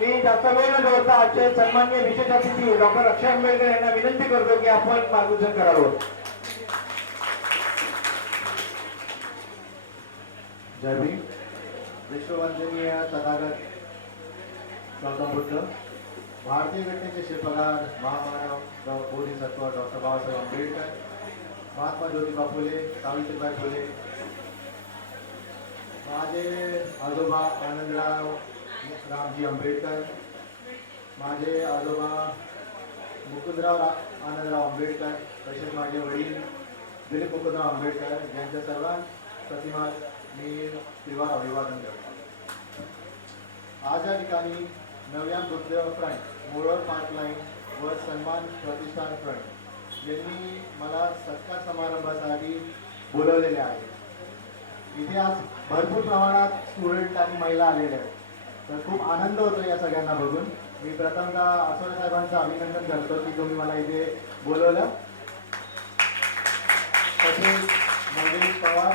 मी जास्त वेळ न ठेवता आजचे सन्मान्य विशेष अतिथी डॉक्टर अक्षय आंबेडकर यांना विनंती करतो की आपण मार्गदर्शन करावं. जय भीम. विश्ववंदनीय तथागत गौतम बुद्ध. भारतीय घटनेचे शिल्पकार महामानव बोधिसत्व डॉक्टर बाबासाहेब आंबेडकर महात्मा ज्योतिबा फुले सावित्रीबाई फुले. माझे आजोबा आनंदराव रामजी आंबेडकर माझे आजोबा मुकुंदराव आनंदराव आंबेडकर तसेच माझे वडील दिलीप मुकुंदराव आंबेडकर यांच्या सर्वां प्रतिमा मी त्रिवार अभिवादन करतो. आज या ठिकाणी नव्या दुर्दैव फ्रंट मोरोळ पार्क लाईन व सन्मान प्रतिष्ठान फ्रंट यांनी मला सत्कार समारंभासाठी बोलवलेले आहे. इथे आज भरपूर प्रमाणात स्टुडंट आणि महिला आलेल्या आहेत. तर खूप आनंद होतो या सगळ्यांना बघून. मी प्रथमदा आसोळे साहेबांचं अभिनंदन करतो की तुम्ही मला इथे बोलवलं. तसेच मंगेश पवार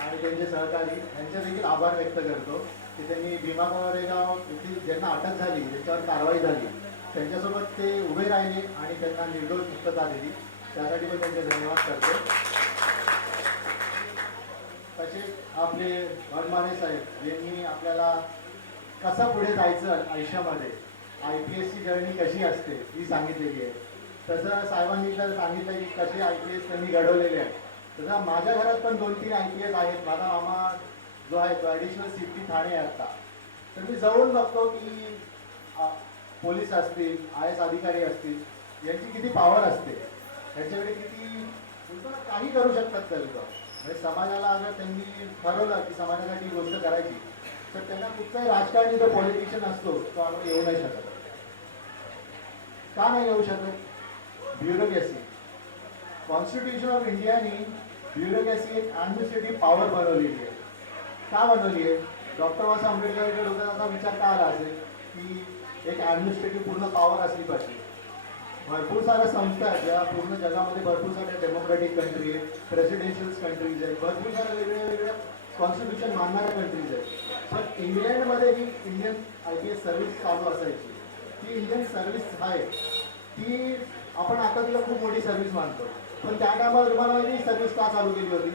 आणि त्यांचे सहकारी यांचे देखील आभार व्यक्त करतो की त्यांनी भीमा कोरेगाव येथील ज्यांना अटक झाली ज्यांच्यावर कारवाई झाली त्यांच्यासोबत ते उभे राहिले आणि त्यांना निर्दोष मुक्तता दिली. त्यासाठी पण त्यांचे धन्यवाद करतो. तसेच आपले हरमाने साहेब यांनी आपल्याला कसं पुढे जायचं आयुष्यामध्ये? आय पी एसची जर्नी कशी असते? ही सांगितलेली आहे. तसं साहेबांनी तर सांगितलं की कसे आय पी एस त्यांनी घडवलेले आहेत तसं माझ्या घरात पण दोन तीन आय पी एस आहेत. माझा मामा जो आहे तो ॲडिशनल सिटी ठाणे आहे आता. तर मी जवळून बघतो की पोलीस असतील आय एस अधिकारी असतील यांची किती पॉवर असते? यांच्याकडे किती ना, काही करू शकतात का लोक म्हणजे समाजाला अगर त्यांनी ठरवलं की समाजासाठी गोष्ट करायची तर त्यांना कुठलाही राजकारणी जो पॉलिटिशियन असतो तो आपण येऊ नाही शकत. का नाही येऊ शकत? ब्युरोक्रेसी कॉन्स्टिट्यूशन ऑफ इंडियाने ब्युरोक्रेसी एक ॲडमिनिस्ट्रेटिव्ह पॉवर बनवलेली आहे. का बनवली आहे? डॉक्टर बाबासाहेब आंबेडकर लोकांचा विचार का आला असेल? की एक ॲडमिनिस्ट्रेटिव्ह पूर्ण पॉवर असली पाहिजे. भरपूर साऱ्या संस्था आहेत ज्या पूर्ण जगामध्ये भरपूर साऱ्या डेमोक्रेटिक कंट्री आहेत प्रेसिडेन्शियल कंट्रीज आहेत भरपूर साऱ्या वेगळे कॉन्स्टिट्यूशन मानणाऱ्या कंट्रीज आहेत. पण इंग्लंडमध्ये ही Indian I P S service चालू असायची. ती इंडियन सर्व्हिस आहे. ती आपण आता तिला खूप मोठी सर्व्हिस मानतो. पण त्या टायमाला तुम्हाला माहिती सर्व्हिस का चालू केली होती?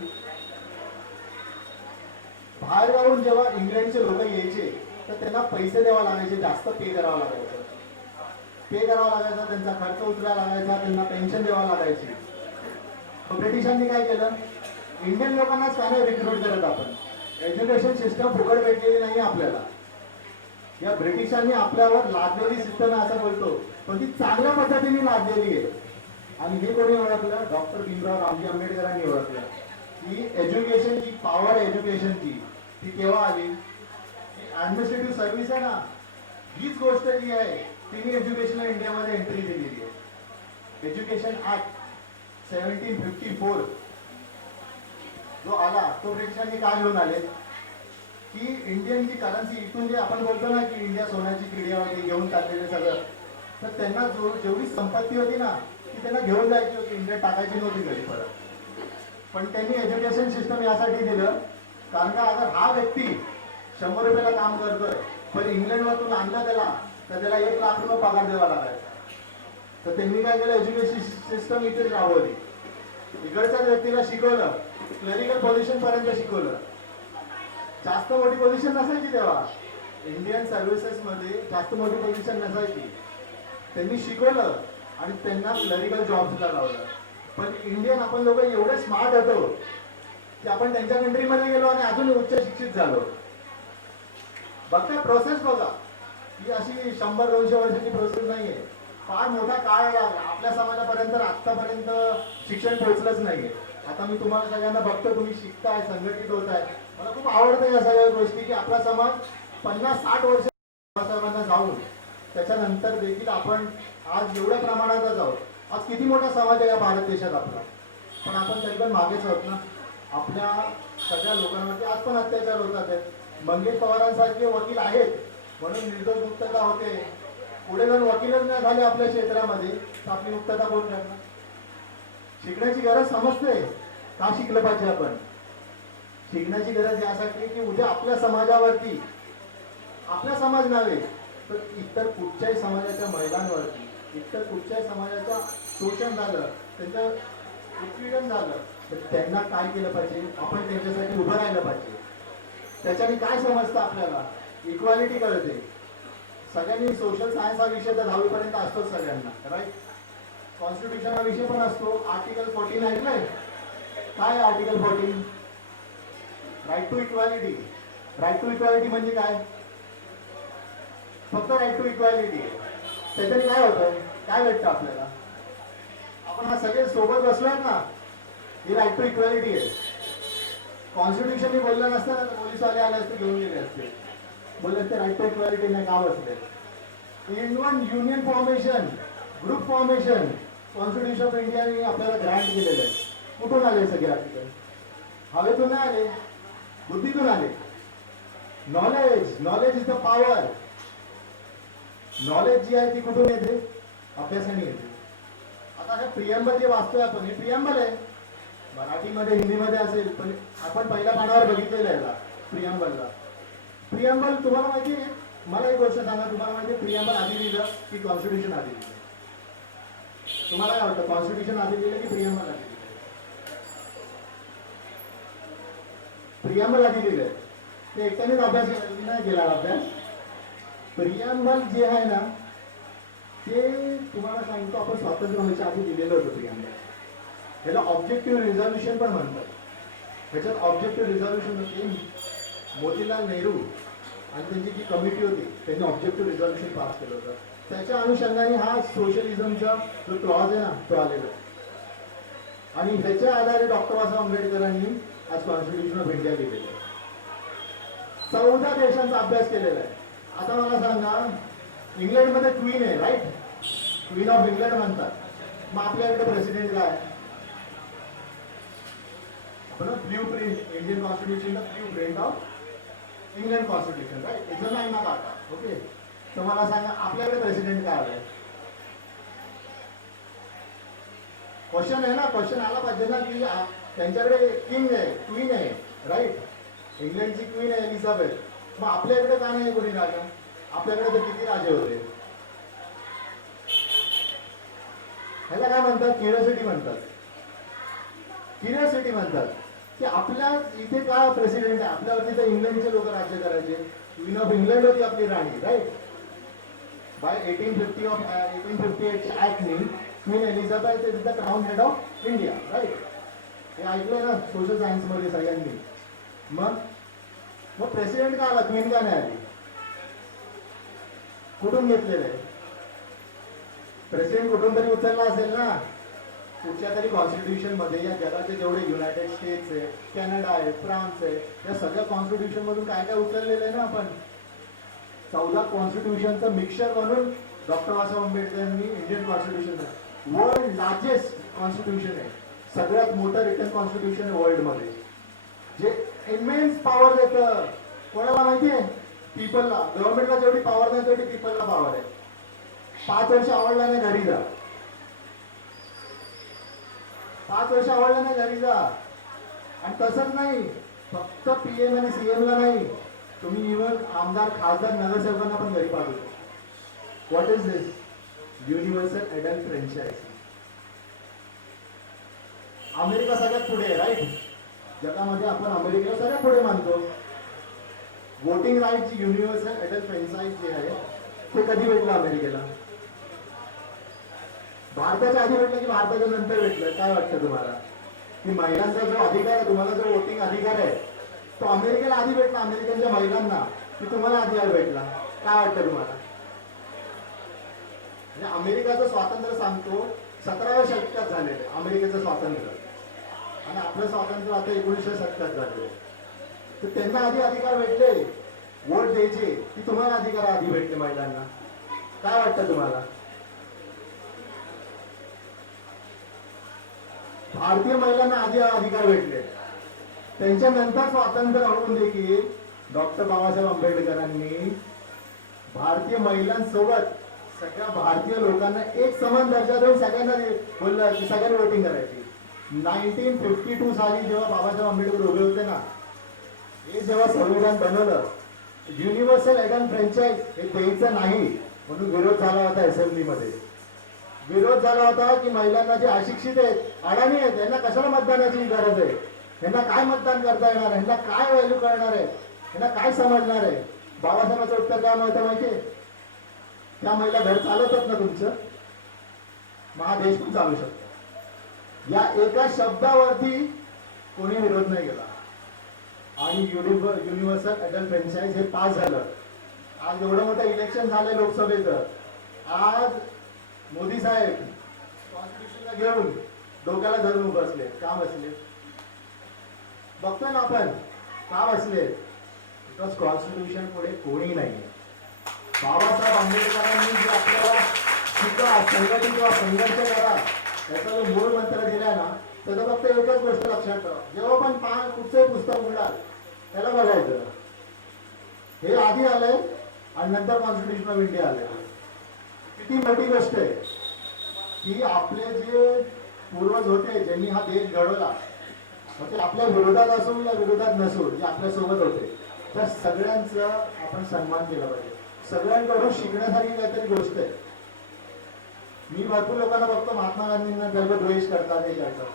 बाहेर जाऊन जेव्हा इंग्लंडचे लोक यायचे तर त्यांना पैसे द्यावा लागायचे जास्त पे करावं लागायचं. पे करावा लागायचा त्यांचा खर्च उचलायला लागायचा त्यांना पेन्शन द्यावा लागायची. ब्रिटिशांनी काय केलं? इंडियन लोकांनाच का नाही रिक्रूट करत आपण. एज्युकेशन सिस्टम फुकट भेटलेली नाही आपल्याला. या ब्रिटिशांनी आपल्यावर लादलेली सिस्टम आहे असं बोलतो. पण ती चांगल्या पद्धतीने लादलेली आहे. आणि हे कोणी ओळखलं? डॉक्टर भीमराव रामजी आंबेडकरांनी ओळखलं. की एज्युकेशनची पॉवर एज्युकेशनची ती केव्हा आली? ऍडमिनिस्ट्रेटिव्ह सर्व्हिस आहे ना. हीच गोष्ट जी आहे तिने एज्युकेशन इंडियामध्ये एंट्री दिलेली आहे. Education act seventeen fifty four जो आला तो ब्रिटिशांनी काय घेऊन आले? की इंडियन जी करन्सी इथून जे आपण बोलतो ना की इंडिया सोन्याची क्रिया होती घेऊन चाललेले सगळं तर त्यांना जो जेवढी संपत्ती होती ना ती त्यांना घेऊन जायची होती. इंडिया टाकायची नव्हती घरी परत. पण त्यांनी एज्युकेशन सिस्टम यासाठी दिलं. कारण का अगर हा व्यक्ती शंभर रुपयाला काम करतोय पण इंग्लंडमधून आणलं त्याला तर त्याला एक लाख रुपये पगार द्यावा लागायचा. तर त्यांनी काय केलं? एज्युकेशन सिस्टम इथेच राबवली. इकडच्याच व्यक्तीला शिकवलं. क्लरिकल पोझिशन पर्यंत शिकवलं. जास्त मोठी पोझिशन नसायची तेव्हा. इंडियन सर्व्हिसेस मध्ये जास्त मोठी पोझिशन नसायची. त्यांनी शिकवलं आणि त्यांना क्लरिकल जॉब सुद्धा लावलं. पण इंडियन आपण लोक एवढे स्मार्ट होतो की आपण त्यांच्या कंट्रीमध्ये गेलो आणि अजून उच्च शिक्षित झालो. बघता प्रोसेस बघा. ही अशी शंभर दोनशे वर्षाची प्रोसेस नाहीये. फार मोठा काळ आहे. आपल्या समाजापर्यंत आतापर्यंत शिक्षण पोहोचलंच नाहीये. आता मी तुम्हाला सगळ्यांना बघतो तुम्ही शिकताय संघटित होत आहे मला खूप आवडतं या सगळ्या गोष्टी की आपला समाज पन्नास साठ वर्ष बाबासाहेबांना जाऊन त्याच्यानंतर देखील आपण आज एवढ्या प्रमाणात आहोत आज किती मोठा समाज आहे या भारत देशात आपला? पण आपण तरी पण मागेच आहोत ना. आपल्या सगळ्या लोकांवरती आज पण अत्याचार होतात आहेत मंगेश पवारांसारखे वकील आहेत म्हणून निर्दोष मुक्तता होते. पुढे जर वकीलच नाही झाले आपल्या क्षेत्रामध्ये तर आपली मुक्तता कोण करणार? शिकण्याची गरज समजते. का शिकलं पाहिजे आपण? शिकण्याची गरज यासाठी की उद्या आपल्या समाजावरती आपला समाज नव्हे तर इतर कुठच्याही समाजाच्या महिलांवरती इतर कुठच्याही समाजाचं शोषण झालं त्यांचं उत्पीडन झालं तर त्यांना काय केलं पाहिजे? आपण त्यांच्यासाठी उभं राहिलं पाहिजे. त्याच्याने काय समजतं आपल्याला? इक्वालिटी कळते. सगळ्यांनी सोशल सायन्स हा विषय तर दहावीपर्यंत असतोच सगळ्यांना राईट कॉन्स्टिट्यूशन हा विषय पण असतो. आर्टिकल फोर्टीन ऐकलंय काय article fourteen right to equality right to equality म्हणजे काय? फक्त राईट टू इक्वॅलिटी आहे त्याच्याने काय होतं? काय भेटतं आपल्याला? आपण हा सगळे सोबत बसलोय ना ही राईट टू इक्वॅलिटी आहे. कॉन्स्टिट्युशन हे बोललं नसतं ना पोलीसवाले आले असते घेऊन गेले असते. बोलले असते राईट टू इक्वॅलिटी नाही का बसले? In one union formation group formation constitution of इंडियाने आपल्याला ग्रँट केलेलं आहे. कुठून आले सगळे आर्टिकल हवेतून नाही आले. बुद्धीतून आले. Knowledge knowledge is the power knowledge जी आहे ती कुठून येते? अभ्यासाने येते. आता हे प्रियंबल जे वाचतोय आपण हे प्रियंबल आहे. मराठीमध्ये हिंदीमध्ये असेल पण आपण पहिल्या पानावर बघितलेलं आहे प्रियंबलला प्रियंबल तुम्हाला माहिती आहे? मला एक गोष्ट सांगा तुम्हाला माहिती प्रियंबल आधी लिहिलं की कॉन्स्टिट्यूशन आधी लिहिलं? तुम्हाला काय वाटतं? कॉन्स्टिट्युशन आधी दिलं की प्रियंबल आधी लिहिलं प्रियंबल आधी दिलं. ते एकट्यानेच अभ्यास नाही केला अभ्यास? प्रियंबल जे आहे ना ते तुम्हाला सांगतो आपण स्वातंत्र्य व्हायच्या आधी दिलेलं होतं प्रियंबल ह्याला ऑब्जेक्टिव्ह रिझॉल्युशन पण म्हणतात. ह्याच्यात ऑब्जेक्टिव्ह रिझॉल्युशन होते मोतीलाल नेहरू आणि त्यांची जी कमिटी होती त्यांनी ऑब्जेक्टिव्ह रिझॉल्युशन पास केलं होतं. त्याच्या अनुषंगाने हा सोशलिझमचा जो क्लॉज आहे ना तो आलेला आहे. आणि ह्याच्या आधारे डॉक्टर बाबासाहेब आंबेडकरांनी आज कॉन्स्टिट्यूशन ऑफ इंडिया लिहिलेलं आहे. चौदा देशांचा अभ्यास केलेला आहे. आता मला सांगा इंग्लंडमध्ये क्वीन आहे राईट क्वीन ऑफ इंग्लंड म्हणतात. मग आपल्याकडे प्रेसिडेंट काय? आपण blue print Indian constitution blue print of England constitution right इथं नाही ना काढा ओके तर मला सांगा आपल्याकडे प्रेसिडेंट काय आहे? क्वेश्चन आहे ना क्वेश्चन आला पाहिजे ना की त्यांच्याकडे किंग आहे क्वीन आहे राईट इंग्लंडची क्वीन आहे एलिझाबेथ मग आपल्याकडे का नाही कोणी राजा? आपल्याकडे तर किती राजे होते? ह्याला काय म्हणतात? क्युरियोसिटी म्हणतात. क्युरियोसिटी म्हणतात की आपल्या इथे का प्रेसिडेंट आहे? आपल्यावरती तर इंग्लंडचे लोक राज्य करायचे. क्वीन ऑफ इंग्लंड होती आपली राणी right by eighteen fifty uh, eighteen fifty eight Queen Elizabeth is the crown head of of India right हे ऐकलंय ना सोशल सायन्समध्ये सगळ्यांनी. मग मग प्रेसिडेंट का आला? क्वीन का नाही आली? कुठून घेतलेलं आहे? प्रेसिडेंट कुठून तरी उचलला असेल ना? कुठच्या तरी कॉन्स्टिट्यूशनमध्ये या जगाचे जेवढे युनायटेड स्टेट्स आहे कॅनडा आहे फ्रान्स आहे या सगळ्या कॉन्स्टिट्यूशन मधून काय काय उचललेलं आहे ना आपण? चौदा कॉन्स्टिट्यूशनचं मिक्सर म्हणून डॉक्टर बाबासाहेब आंबेडकरांनी Indian constitution world largest constitution आहे. सगळ्यात मोठं रिटर्न कॉन्स्टिट्यूशन आहे वर्ल्डमध्ये जे इमेन्स पॉवर देतं. कोणाला माहिती आहे? पीपलला गव्हर्नमेंटला जेवढी पॉवर नाही तेवढी पीपलला पॉवर आहे. पाच वर्ष आवडला नाही घरी जा. पाच वर्ष आवडला नाही घरी जा. आणि तसंच नाही. फक्त पीएम आणि सीएम ला नाही. तुम्ही इव्हन आमदार खासदार नगरसेवकांना पण घरी पाठवतो what is this universal adult franchise America सगळ्यात पुढे आहे राईट जगामध्ये आपण अमेरिकेला सगळ्यात पुढे मानतो. वोटिंग राईटची युनिव्हर्सल अडल्ट फ्रँचाईज जे आहे ते कधी भेटलं अमेरिकेला? भारताच्या आधी भेटलं की भारताच्या नंतर भेटलं? काय वाटतं तुम्हाला? की महिलांचा जो अधिकार आहे तुम्हाला जो वोटिंग अधिकार आहे तो अमेरिकेला आधी भेटला अमेरिकेच्या महिलांना. की तुम्हाला अधिकार भेटला. काय वाटतं तुम्हाला? म्हणजे अमेरिकाचं स्वातंत्र्य सांगतो सतराव्या शतकात झालेलं आहे अमेरिकेचं स्वातंत्र्य. आणि आपलं स्वातंत्र्य आता एकोणीसशे शतकात झालेलं तर त्यांना आधी अधिकार भेटले. वोट द्यायचे. की तुम्हाला अधिकार आधी भेटले महिलांना? काय वाटतं तुम्हाला? भारतीय महिलांना आधी अधिकार भेटले. त्यांच्या नंतर स्वातंत्र्य होऊन देखील डॉक्टर बाबासाहेब आंबेडकरांनी भारतीय महिलांसोबत सगळ्या भारतीय लोकांना एक समान दर्जा देऊन सगळ्यांना बोललं की सगळ्यांनी वोटिंग करायची. नाईन्टीन फिफ्टी टू साली जेव्हा बाबासाहेब आंबेडकर उभे होते ना हे जेव्हा संविधान बनवलं युनिव्हर्सल एडन फ्रँचाईज हे द्यायचं नाही म्हणून विरोध झाला होता असेंब्लीमध्ये विरोध झाला होता की महिलांना जे अशिक्षित आहेत अडाणी आहेत यांना कशाला मतदानाची गरज आहे? यांना काय मतदान करता येणार? आहे यांना काय व्हॅल्यू करणार आहे? यांना काय समजणार आहे? बाबासाहेबांचं उत्तर काय माहिती माहितीये? त्या महिला घर चालवतात ना तुमचं? महादेश पण चालू शकतो. या एका शब्दावरती कोणी विरोध नाही केला. आणि युनिव्ह युनिव्हर्सल अटल फ्रँचाईज हे पास झालं. आज एवढं मोठं इलेक्शन झालं लोकसभेचं. आज मोदी साहेब कॉन्स्टिट्युशनला घेऊन डोक्याला धरून बसले का बसले? बघतोय ना आपण. का बसले? बिकॉज कॉन्स्टिट्यूशन पुढे कोणी नाही बाबासाहेब आंबेडकरांनी जे आपल्याला शिका संघटित किंवा संघर्ष करा याचा जो मूळ मंत्र दिला ना त्याचा फक्त एकच गोष्ट लक्षात ठेवा. जेव्हा पण पान कुठचंही पुस्तक उघडाल त्याला बघायचं. हे आधी आलंय आणि नंतर कॉन्स्टिट्यूशन ऑफ इंडिया आलंय. किती मोठी गोष्ट आहे. की आपले जे पूर्वज होते ज्यांनी हा देश घडवला मग ते आपल्या विरोधात असो या विरोधात नसो जे आपल्यासोबत होते तर सगळ्यांचा आपण सन्मान केला पाहिजे. सगळ्यांकडून शिकण्यासारखी काहीतरी गोष्ट आहे. मी भरपूर लोकांना बघतो महात्मा गांधींना गर्भद्वेष करतात हे करतात.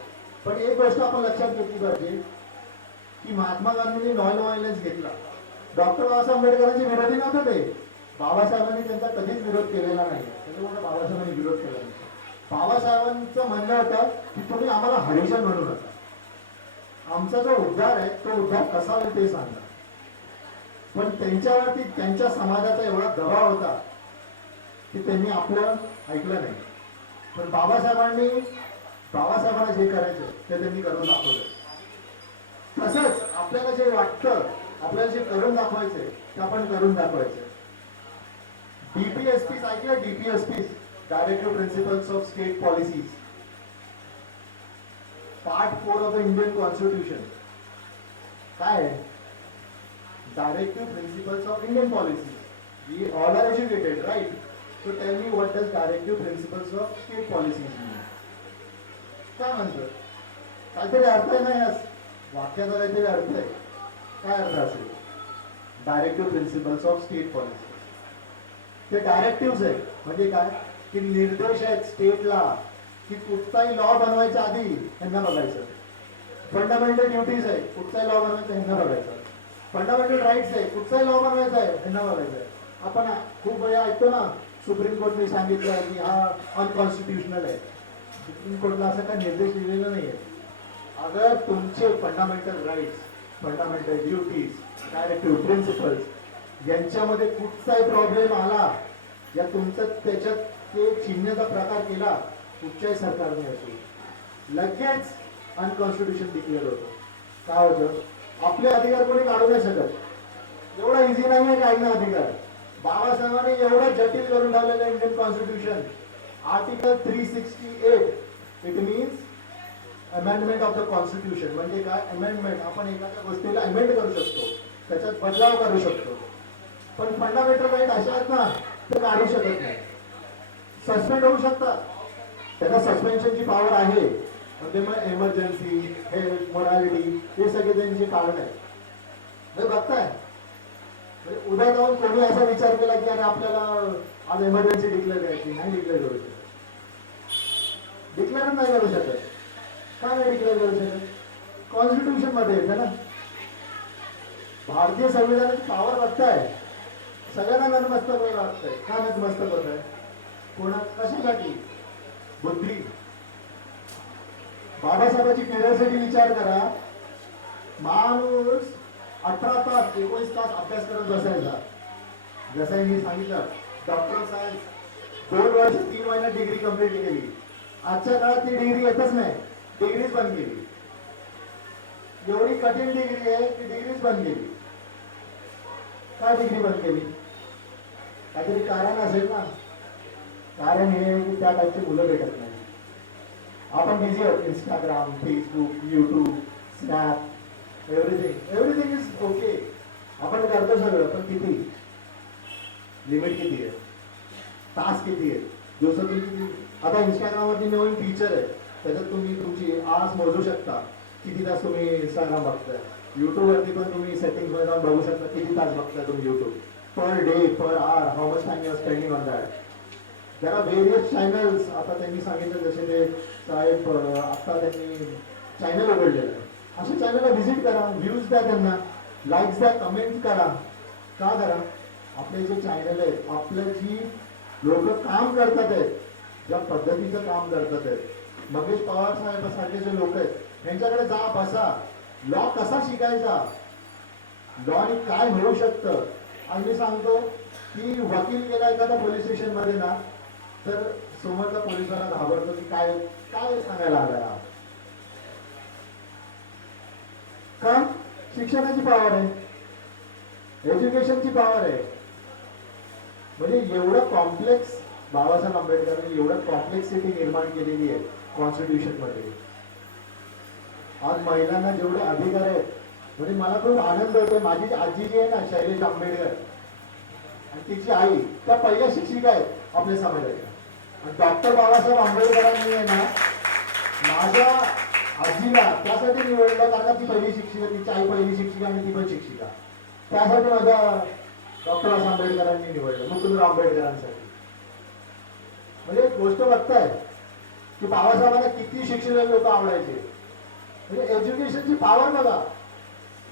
पण एक गोष्ट आपण लक्षात घेतली पाहिजे की महात्मा गांधींनी नॉन व्हायलन्स घेतला. डॉक्टर बाबासाहेब आंबेडकरांचे विरोधी नव्हते ते. बाबासाहेबांनी त्यांचा कधीच विरोध केलेला नाही. त्याच्यामुळे बाबासाहेबांनी विरोध केला नाही. बाबासाहेबांचं म्हणणं होतं की तुम्ही आम्हाला हरिजन म्हणू नका आमचा जो उद्धार आहे तो उद्धार कसा होईल ते सांगा. पण त्यांच्यावरती त्यांच्या समाजाचा एवढा दबाव होता की त्यांनी आपलं ऐकलं नाही. पण बाबासाहेबांनी बाबासाहेबांना जे करायचं ते त्यांनी करून दाखवलं. तसंच आपल्याला जे वाटतं आपल्याला जे करून दाखवायचंय ते आपण करून दाखवायचं डीपीएसपी ऐकलं? DPSP directive principles of state policies part four of the Indian constitution. काय? आहे directive principles of Indian policy We all are educated, right? So tell me what does directive principles of state काय म्हणतो काहीतरी अर्थ आहे ना यास? वाक्याचा काहीतरी अर्थ आहे. काय अर्थ असेल? Directive principles of state policy ते डायरेक्टिव्ह आहेत. म्हणजे काय? की निर्देश आहेत स्टेटला की कुठचाही लॉ बनवायच्या आधी यांना बघायचं. फंडामेंटल ड्युटीज आहे कुठचाही लॉ बनवायचा यांना बघायचं. फंडामेंटल राईट्स आहे कुठचाही लॉ बनवायचा आहे यांना बघायचं. आहे आपण खूप वेळा ऐकतो ना सुप्रीम कोर्टने सांगितलं की हा अनकॉन्स्टिट्युशनल आहे. सुप्रीम कोर्टला असं काही निर्देश दिलेला नाही आहे अगर तुमचे fundamental rights fundamental duties directive principles यांच्यामध्ये कुठचाही प्रॉब्लेम आला या तुमचं त्याच्यात ते चिन्हचा प्रकार केला कुठच्याही सरकारने असो लगेच अनकॉन्स्टिट्युशन डिक्लेअर होतं. काय होतं? आपले अधिकार कोणी काढू नाही शकत. एवढा इझी नाही आहे काढणं अधिकार. बाबासाहेबांनी एवढं जटिल करून ठेवलेलं Indian constitution article three sixty eight it means amendment of the constitution म्हणजे काय? अमेंडमेंट आपण एखाद्या गोष्टीला अमेंड करू शकतो. त्याच्यात बदलाव करू शकतो. पण फंडामेंटल राईट अशा आहेत ना ते काढू शकत नाही. सस्पेंड होऊ शकतात. त्याला सस्पेन्शनची पॉवर आहे. म्हणजे मग एमर्जन्सी हेल्थ मोरालिटी हे सगळे त्यांची कारण आहे बघताय. म्हणजे उद्या जाऊन कोणी असा विचार केला की अरे आपल्याला आज एमर्जन्सी डिक्लेअर करायची नाही डिक्लेअर करू शकत. डिक्लेअर नाही करू शकत. का नाही डिक्लेअर करू शकत? कॉन्स्टिट्यूशनमध्ये येतं ना. भारतीय संविधानाची पॉवर बघताय. सगळ्यांना नतमस्तक व्हायला लागतंय. का नतमस्तक होत आहे कोणा कशासाठी? बुद्धी बाबासाहेबांची क्युरियोसिटी विचार करा. माणूस अठरा तास एकोणीस तास अभ्यास करत बसायचा. जसं मी सांगितलं डॉक्टर साहेब दोन वर्ष तीन महिन्यात डिग्री कंप्लीट केली. आजच्या काळात ती डिग्री येतच नाही. डिग्रीच बंद केली. एवढी कठीण डिग्री आहे की डिग्रीच बंद केली. काय डिग्री बंद केली? काहीतरी कारण असेल ना. कारण हे त्या टाईपची मुलं भेटत नाही. आपण बिझी आहोत Instagram Facebook YouTube snap everything everything is okay आपण करतो सगळं पण किती? लिमिट किती आहे? तास किती आहे? दिवसातून किती आता इंस्टाग्रामवरती नवीन फीचर आहे. त्याच्यात तुम्ही तुमची आस मोजू शकता. किती तास तुम्ही इंस्टाग्राम बघताय. युट्यूबवरती पण तुम्ही सेटिंगमध्ये जाऊन बघू शकता किती तास बघताय तुम्ही YouTube per day per hour how much time your spending on that there are various channels आता त्यांनी सांगितलं जसे ते साहेब आता त्यांनी चॅनल उघडलेलं आहे. अशा चॅनलला व्हिजिट करा व्ह्यूज द्या त्यांना लाईक्स द्या कमेंट करा. का करा? आपले जे चॅनल आहेत आपलं जी लोक काम करतात आहेत ज्या पद्धतीचं काम करतात आहेत. महेश पवार साहेबांसारखे जे लोक आहेत त्यांच्याकडे जा बसा. लॉ कसा शिकायचा? लॉनी काय होऊ शकतं? आणि मी सांगतो की वकील गेला एखादा पोलीस स्टेशनमध्ये ना तर समोरचा पोलिसांना घाबरतो की काय काय सांगायला आलाय का? शिक्षणाची पॉवर आहे. एज्युकेशनची पॉवर आहे. म्हणजे एवढं कॉम्प्लेक्स बाबासाहेब आंबेडकरांनी एवढं कॉम्प्लेक्सिटी निर्माण केलेली आहे कॉन्स्टिट्यूशनमध्ये. आज महिलांना जेवढे अधिकार आहेत म्हणजे मला खूप आनंद होतो माझी आजी जी आहे ना शैलेश आंबेडकर आणि तिची आई त्या पहिल्या शिक्षिका आहेत आपल्या समाजाच्या. डॉक्टर बाबासाहेब आंबेडकरांनी आहे ना माझ्या आजीला त्यासाठी निवडलं कारण ती पहिली शिक्षिका तिची आई पहिली शिक्षिका आणि ती पण शिक्षिका. त्यासाठी माझ्या डॉक्टर बाबासाहेब आंबेडकरांनी निवडलं मुकुंदराव आंबेडकरांसाठी. म्हणजे एक गोष्ट बघताय की बाबासाहेबांना किती शिक्षक लोक आवडायचे. म्हणजे एज्युकेशनची पॉवर बघा.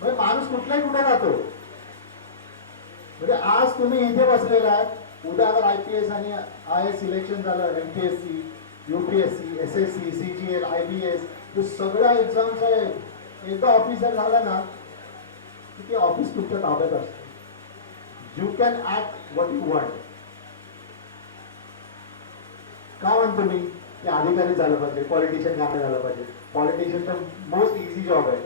म्हणजे माणूस कुठलाही कुठे राहतो. म्हणजे आज तुम्ही इथे बसलेला आहात उद्या अगर आय पी एस आणि आय एस इलेक्शन झालं M P S C U P S C S C C G L I B S सगळ्या एक्झाम्स आहेत एकदा ऑफिसर झाला ना की ते ऑफिस तुमच्या ताब्यात असतं. You can act what you want का म्हणतो मी? की अधिकारी झालं पाहिजे पॉलिटिशियन काय झालं पाहिजे. पॉलिटिशियन तर मोस्ट इझी जॉब आहे.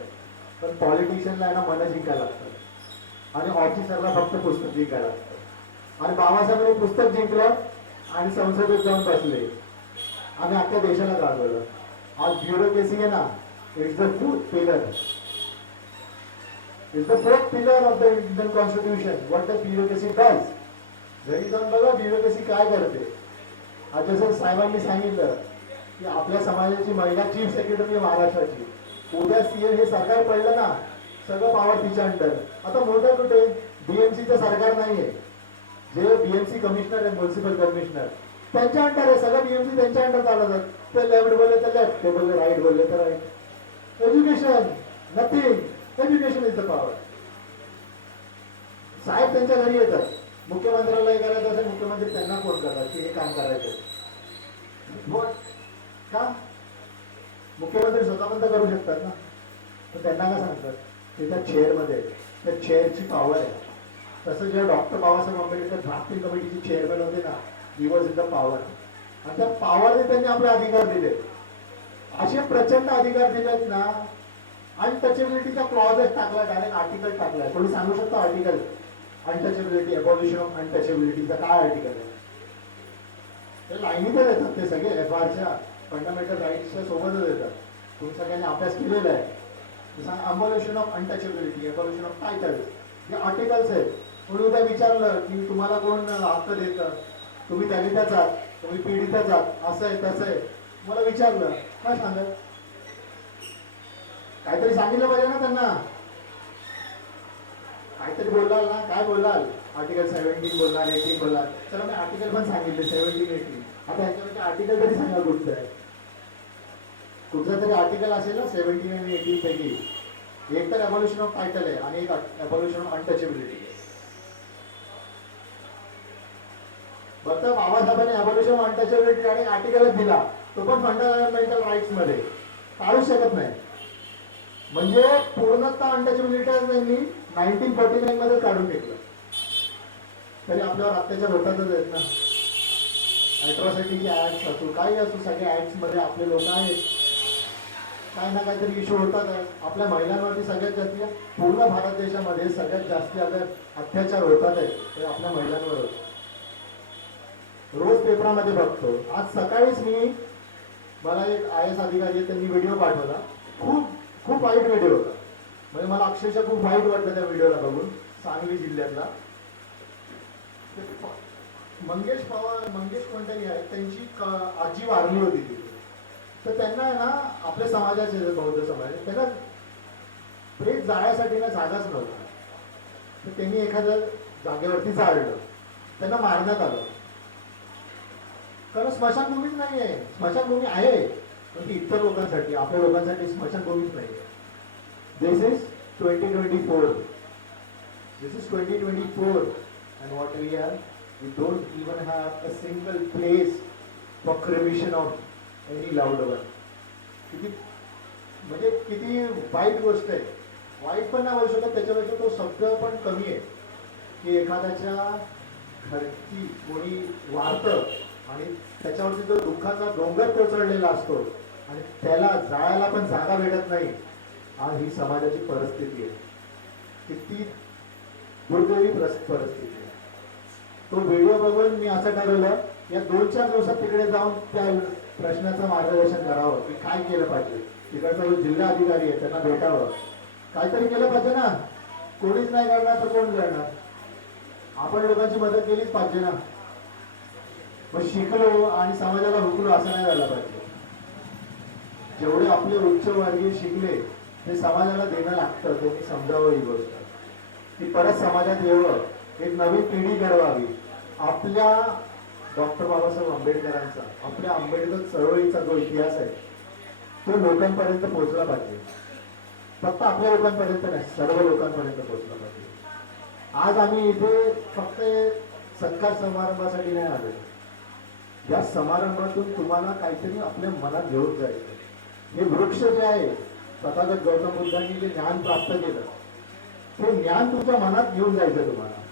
पण पॉलिटिशियनला ना मन जिंकायला लागतं. आणि ऑफिसरला फक्त पुस्तक जिंकायला लागतं. आणि बाबासाहेबांनी पुस्तक जिंकलं आणि संसदेत जाऊन बसले. आम्ही अख्ख्या देशाला गाजवलं आज ब्युरोक्रेसी आहे ना it's the fourth pillar it's the fourth pillar of the Indian constitution what the bureaucracy does घरी जाऊन बघा ब्युरोक्रेसी काय करते. आता जसं साहेबांनी सांगितलं की आपल्या समाजाची महिला चीफ सेक्रेटरी महाराष्ट्राची. उद्या सीएम हे सरकार पडलं ना सगळं पावर तिच्या अंडर आता मोठं कुठे? बीएमसीचं सरकार नाहीये. जे बीएमसी कमिशनर आहेत म्युन्सिपल कमिशनर त्यांच्या अंडर आहे सगळं बीएमसी त्यांच्या अंडर चालवतात ते लेफ्ट बोलले तर लेफ्ट ते बोलले राईट बोलले तर right education nothing education is the power साहेब त्यांच्या घरी येतात. मुख्यमंत्र्याला हे करायचं असेल मुख्यमंत्री त्यांना फोन करतात की हे काम करायचं बोट का? मुख्यमंत्री स्वतः पण तर करू शकतात ना. पण त्यांना काय सांगतात? की त्या चेअरमध्ये त्या चेअरची पॉवर आहे. तसं जेव्हा डॉक्टर बाबासाहेब आंबेडकर ड्राफ्टिंग कमिटीचे चेअरमॅन होते ना he was in the power आणि त्या पॉवरने त्यांनी आपले अधिकार दिले. असे प्रचंड अधिकार दिलेत ना अनटचेबिलिटीचा क्लॉजच टाकला डायरेक्ट आर्टिकल टाकलाय. कोणी सांगू शकतो आर्टिकल अनटचेबिलिटी अबॉल्युशन ऑफ अनटचेबिलिटीचा काय आर्टिकल आहे? ते लाईनीतच येतात ते सगळे एफ आरच्या फंडामेंटल राईट्सच्या सोबतच येतात. तुम्ही सगळ्यांनी अभ्यास केलेला आहे. Abolition of untouchability abolition of titles जे आर्टिकल्स आहेत. म्हणून उद्या विचारलं की तुम्हाला कोण हक्क देतं? तुम्ही दलितच आहात तुम्ही पीडितच आहात असं आहे तसं आहे. मला विचारलं काय सांगत काहीतरी सांगितलं पाहिजे ना त्यांना. काहीतरी बोलाल ना? काय बोलाल आर्टिकल सेव्हन्टीन बोलणार एटीन बोलणार. चला मी आर्टिकल पण सांगितले सेव्हन्टीन एटीन आता ह्याच्यामध्ये आर्टिकल तरी सांगा कुठचं आहे. कुठचा तरी आर्टिकल असेल ना सेव्हन्टीन आणि एटीन पैकी. एक तर एव्हॉल्युशन ऑफ टायटल आहे आणि एक एव्हॉल्युशन ऑफ अनटचेबिलिटी फक्त बाबासाहेबांनी एव्हॉल्युशन ऑफ वेळी आणि आर्टिकलच दिला. तो पण फंडामेंटल राईट्समध्ये काढू शकत नाही. म्हणजे पूर्णतः अनटचेबिलिटी त्यांनी नाईन्टीन फोर्टी नाईन मध्ये काढून घेतलं. तरी आपल्यावर अत्याचार होतातच आहेत ना. अॅट्रॉसिटीचे ऍड्स असो काही असो सगळे ऍड्समध्ये आपले लोक आहेत. काही ना काहीतरी इश्यू होतात आपल्या महिलांवरती सगळ्यात जास्त पूर्ण भारत देशामध्ये सगळ्यात जास्त आपल्या अत्याचार होतात आहेत ते आपल्या महिलांवर होतात रोज पेपरामध्ये बघतो. आज सकाळीच मी मला एक आय एस अधिकारी त्यांनी व्हिडिओ पाठवला. खूप खूप वाईट व्हिडिओ होता. म्हणजे मला अक्षरशः खूप वाईट वाटलं त्या व्हिडिओला बघून सांगली जिल्ह्यातला. मंगेश पवार मंगेश कोणतरी आहेत त्यांची आजी वारली होती तिथे. तर त्यांना आहे ना आपल्या समाजाचे बौद्ध समाज. त्यांना प्रेत जाळ्यासाठी ना जागाच नव्हता. तर त्यांनी एखाद्या जागेवरती जाळलं त्यांना मारण्यात आलं. कारण स्मशानभूमीच नाही आहे स्मशानभूमी आहे पण ती इतर लोकांसाठी आपल्या लोकांसाठी स्मशानभूमीच नाही आहे this is twenty twenty four this is twenty twenty four and what we are we don't even have a single place for cremation of any loved one किती म्हणजे किती वाईट गोष्ट आहे. वाईट पण नाही बोलू शकत त्याच्यापेक्षा तो शब्द पण कमी आहे. की एखाद्याच्या घरची कोणी वाढतं आणि त्याच्यावरती जो दुःखाचा डोंगर कोसळलेला असतो आणि त्याला जाळायला पण जागा भेटत नाही आज ही समाजाची परिस्थिती आहे. किती दुर्दैवी परिस्थिती आहे. तो व्हिडिओ बघून मी असं ठरवलं या दोन चार दिवसात तिकडे जाऊन त्या प्रश्नाचं मार्गदर्शन करावं की काय केलं पाहिजे. तिकडचा जो जिल्हा अधिकारी आहे त्यांना भेटावं. काहीतरी केलं पाहिजे ना? कोणीच नाही करणार तर कोण करणार? आपण लोकांची मदत केलीच पाहिजे ना? मग शिकलो आणि समाजाला हुकलो असं नाही झालं पाहिजे. जेवढे आपले उच्चवर्गीय शिकले ते समाजाला देणं लागतं त्यांनी समजावं ही गोष्ट. ती परत समाजात यावं एक नवीन पिढी घडवावी. आपल्या डॉक्टर बाबासाहेब आंबेडकरांचा आपल्या आंबेडकर चळवळीचा जो इतिहास आहे तो लोकांपर्यंत पोहोचला पाहिजे. फक्त आपल्या लोकांपर्यंत नाही सर्व लोकांपर्यंत पोहोचला पाहिजे. आज आम्ही इथे फक्त सत्कार समारंभासाठी नाही आलो या समारंभातून तुम्हाला काहीतरी आपल्या मनात घेऊन जायचं हे वृक्ष जे आहे स्वतःच्या गौतम बुद्धांनी जे ज्ञान प्राप्त केलं ते ज्ञान तुमच्या मनात घेऊन जायचं तुम्हाला.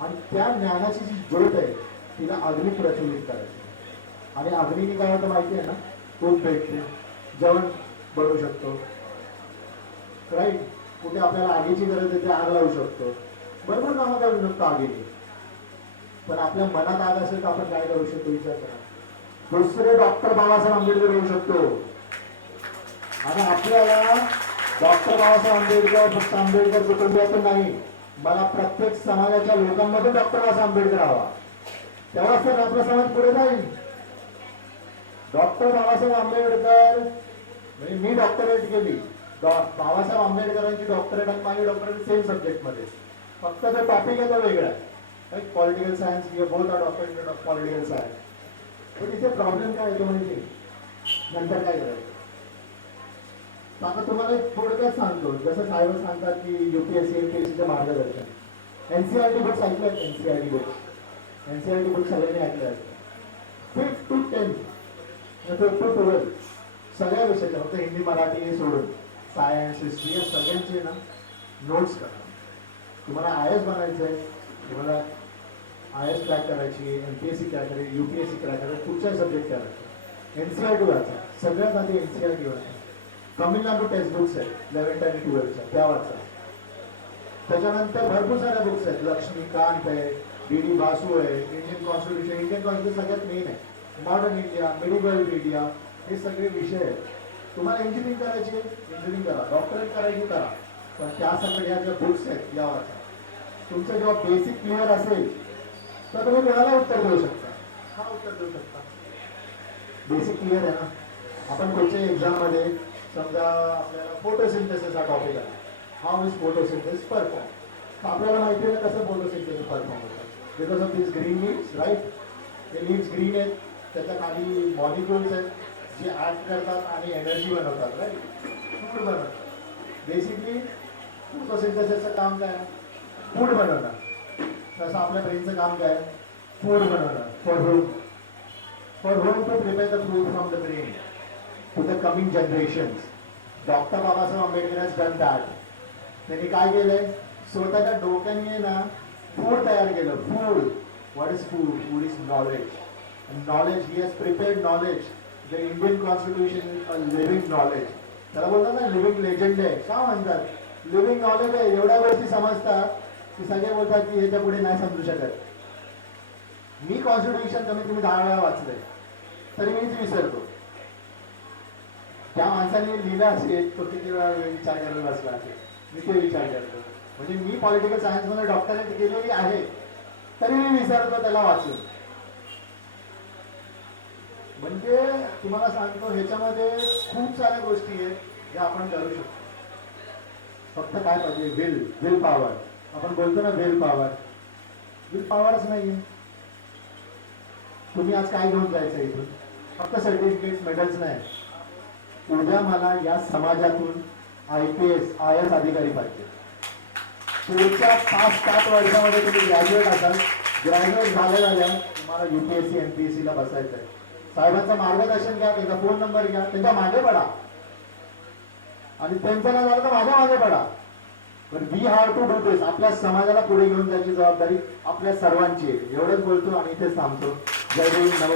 आणि त्या ज्ञानाची जी ज्योत आहे तिला अग्नी प्रज्वलित करायची. आणि अग्नीने काय होतं माहिती आहे ना? तूप भेटते. जेवण बनवू शकतो. राईट कुठे आपल्याला आगीची गरज आहे ते आग लावू शकतो. बरोबर कामं करू शकतो आगीने. पण आपल्या मनात आलं असेल तर आपण काय करू शकतो विचार करा. दुसरे डॉक्टर बाबासाहेब आंबेडकर होऊ शकतो. आणि आपल्याला डॉक्टर बाबासाहेब आंबेडकर फक्त आंबेडकर कुटुंबियातून नाही मला प्रत्येक समाजाच्या लोकांमध्ये डॉक्टर बाबासाहेब आंबेडकर हवा. तेव्हाच तर आपला समाज पुढे जाईल. डॉक्टर बाबासाहेब आंबेडकर म्हणजे मी डॉक्टरेट केली. बाबासाहेब आंबेडकरांची डॉक्टरेट आणि माझी डॉक्टरेट सेम सब्जेक्टमध्ये. फक्त जो टॉपिक आहे तो वेगळा. आहे पॉलिटिकल सायन्स किंवा both are doctor of political science पण इथे प्रॉब्लेम काय येतो म्हणजे नंतर काय करायचं आता तुम्हाला एक थोडक्यात सांगतो. जसं साहेब सांगतात की युपीएससी एमपीएससीचं मार्गदर्शन. एनसीआरटी बुक्स ऐकल्यात टी बुक्स टी बुक्स सगळ्यांनी ऐकल्यात fifth to tenth fifth to twelfth सगळ्या विषयाच्या फक्त हिंदी मराठी हे सोडून. सायन्स हिस्ट्री या सगळ्यांचे ना नोट्स करा. तुम्हाला आय एस बनायचं आहे तुम्हाला आय एस क्रॅक करायची M P S C crack करायची U P S C crack करायची कुठच्याही सब्जेक्ट करायचं एन सी आर टी वाचा. सगळ्यात आधी एन सी आर टी वाचा. तमिळनाडू टेक्स्ट बुक्स आहेत इलेव्हन्थ आणि ट्वेल्थच्या त्या वाचा. त्याच्यानंतर भरपूर साऱ्या बुक्स आहेत. लक्ष्मीकांत आहे डी डी बासू आहे इंडियन कॉन्स्टिट्यूशन इंडियन कॉन्स्टिट्यूशन सगळ्यात मेन आहे. मॉडर्न इंडिया मिडिवल इंडिया हे सगळे विषय आहेत. तुम्हाला इंजिनिअरिंग करायची इंजिनिअरिंग करा. डॉक्टरेट करायची करा. पण त्यासाठी ह्या ज्या बुक्स आहेत या वाचा. तुमचं जेव्हा बेसिक क्लिअर असेल तर तुम्ही वेळाला उत्तर देऊ शकता. हा उत्तर देऊ शकता. बेसिक क्लिअर आहे ना? आपण पुढच्या एक्झाममध्ये समजा आपल्याला फोटोसिंथेसिस हा टॉपिक आहे हाऊ इज फोटोसिंथेसिस परफॉर्म तर आपल्याला माहिती आहे कसं फोटोसिंथेसिस परफॉर्म होतं. Because of this green leaves right ते लीव्स ग्रीन आहेत. त्याच्याखाली मॉलिक्युल्स आहेत जे ॲक्ट करतात आणि एनर्जी बनवतात राईट फूड बनवतात. बेसिकली फोटोसिंथेसिसचं काम काय फूड बनवणं तसं आपल्या ब्रेनचं काम काय? फूड बनवणं for home for home to prepare the food from the brain to the coming generations doctor Babasaheb Ambedkar has done that त्यांनी काय केलंय? स्वतःच्या डोक्याने ना फूड तयार केलं. Food what is food food is knowledge knowledge he has prepared knowledge the Indian constitution living knowledge त्याला बोलतात ना लिव्हिंग लेजंड आहे. का म्हणतात? लिव्हिंग नॉलेज आहे. एवढ्या गोष्टी समजतात. की सगळे बोलतात की ह्याच्या पुढे नाही समजू शकत. मी कॉन्स्टिट्युशन कमीत कमी दहा वेळा वाचलंय. तरी मीच विसरतो. त्या माणसाने लिहिलं असेल तो किती वेळा विचार करायला बसला असेल? मी ते विचार करतो. म्हणजे मी पॉलिटिकल सायन्समध्ये डॉक्टरेट केलेली आहे तरी मी विसरतो त्याला वाचून. म्हणजे तुम्हाला सांगतो ह्याच्यामध्ये खूप साऱ्या गोष्टी आहेत ज्या आपण करू शकतो. फक्त काय पाहिजे? विल विल पॉवर आपण बोलतो ना विल पॉवर. विल पॉवरच नाहीये. तुम्ही आज काय घेऊन जायचं इथून? फक्त सर्टिफिकेट मेडल्स नाही. उद्या मला या समाजातून I P S I S अधिकारी पाहिजे. पुढच्या पाच सात वर्षामध्ये तुम्ही ग्रॅज्युएट असाल. ग्रॅज्युएट झाल्या झाल्या तुम्हाला एस सी ला बसायचं आहे साहेबांचं मार्गदर्शन घ्या त्याचा फोन नंबर घ्या त्यांच्या मागे पडा. आणि त्यांचं नाही झालं तर माझ्या मागे पडा. पण we have to do this आपल्या समाजाला पुढे घेऊन जायची जबाबदारी आपल्या सर्वांची आहे. एवढंच बोलतो आणि इथेच थांबतो. जय देवी नमो